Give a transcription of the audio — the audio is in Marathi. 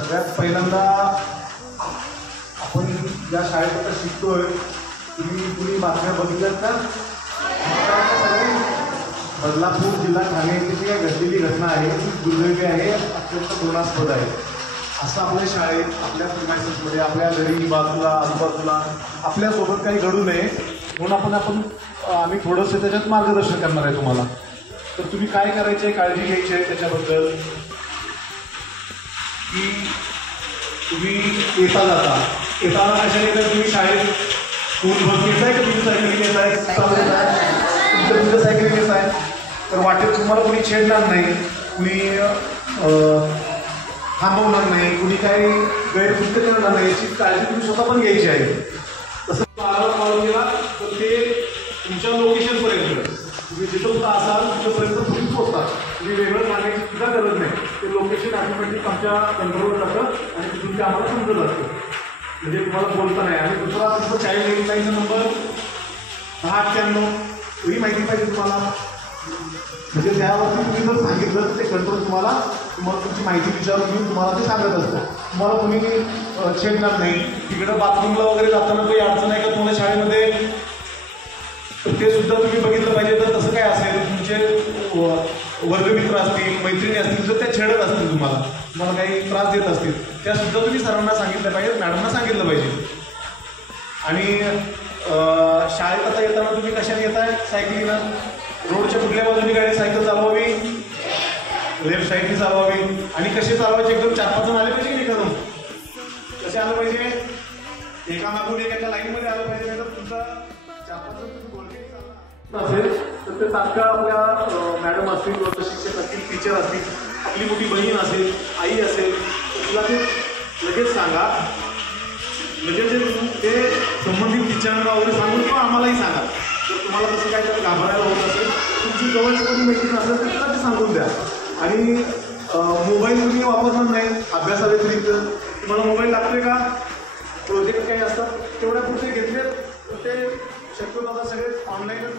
सगळ्यात पहिल्यांदा आपण ज्या शाळेत आता शिकतोय, तुम्ही बातम्या बघितल्यात का? बदलापूर जिल्हा ठाणे येथे जी काही घडलेली घटना आहे ती दुर्दैवी आहे, अत्यंत करुणास्पद आहे. असं आपल्या शाळेत, आपल्या प्रिमायसेसमध्ये, आपल्या घरी, बाजूला, आजूबाजूला आपल्यासोबत काही घडू नये म्हणून आम्ही थोडंसं त्याच्यात मार्गदर्शन करणार आहे तुम्हाला. तर तुम्ही काय करायचे, काळजी घ्यायची आहे त्याच्याबद्दल की तुम्ही येताना कशाने येतात? तुम्ही शाळेत स्कूल बस येत आहे का तुम्ही सायकलिंग येत आहे? तुमच्या सायकलिंग येत आहे तर वाटेत तुम्हाला कोणी छेडणार नाही, कुणी थांबवणार नाही, कुणी काही गैरकृत्य करणार नाही याची काळजी तुम्ही स्वतः पण घ्यायची आहे. तसं अलार्म फॉलो केला तर ते तुमच्या लोकेशनपर्यंत तुम्ही जिथं कुठं असाल तिथंपर्यंत तुम्ही पोहोचता. तुम्ही वेगळं सांगायची सुद्धा गरज नाही, ते लोकेशन ऑटोमॅटिक आमच्या कंट्रोलवर जातं आणि तिथून ते आम्हाला समजत असतं, म्हणजे तुम्हाला बोलता नाही. आणि दुसरा तुमचा चाइल्ड हेल्पलाईनचा नंबर 698 ही माहिती पाहिजे तुम्हाला, म्हणजे त्यावरती तुम्ही जर सांगितलं तर ते कंट्रोल तुम्हाला तुमची माहिती विचारून घेऊन तुम्हाला ते सांगत असतं. तुम्हाला कोणी छेडणार नाही. तिकडं बाथरूमला वगैरे जाताना काही अडचण आहे का तुम्हाला शाळेमध्ये, तर ते सुद्धा तुम्ही बघितलं पाहिजे. तर तसं काय असेल, तुमचे वर्गमित्र असतील, मैत्रिणी असतील, तर त्या छेडत असतील, तुम्हाला काही त्रास देत असतील, त्या सुद्धा तुम्ही सरांना सांगितलं पाहिजे, मॅडमना सांगितलं पाहिजे. आणि शाळेत आता येताना तुम्ही कशाने येत आहे? सायकलीनं. रोडच्या कुठल्या बाजूने गाडी सायकल चालवावी? लेफ्ट साईडने चालवावी. आणि कसे चालवायचे? एकदम 4-5 जण आले पाहिजे की एखादं कसे आलं पाहिजे? एका मागून एका लाईनमध्ये आलं पाहिजे, नाही तर तुमचा 4-5 जण तुम्ही बोलके असेल तर ते तात्काळ आपल्या मॅडम असतील, शिक्षक असतील, टीचर असतील, आपली मोठी बहीण असेल, आई असेल, तर तुला ते लगेच सांगा. लगेच ते संबंधित टीचरांना वगैरे सांगून किंवा आम्हालाही सांगा. जर तुम्हाला तसं काय तर घाबरायला होत असेल, तुमची जवळची कोणी मैत्रीण असेल तर तिला ते सांगून द्या. आणि मोबाईल तुम्ही वापरणार नाही अभ्यासाव्यतिरिक्त. तुम्हाला मोबाईल लागतोय का? प्रोजेक्ट काही असतात तेवढ्या पुरते घेतले तर ते शक्यतो आता सगळे ऑनलाईनच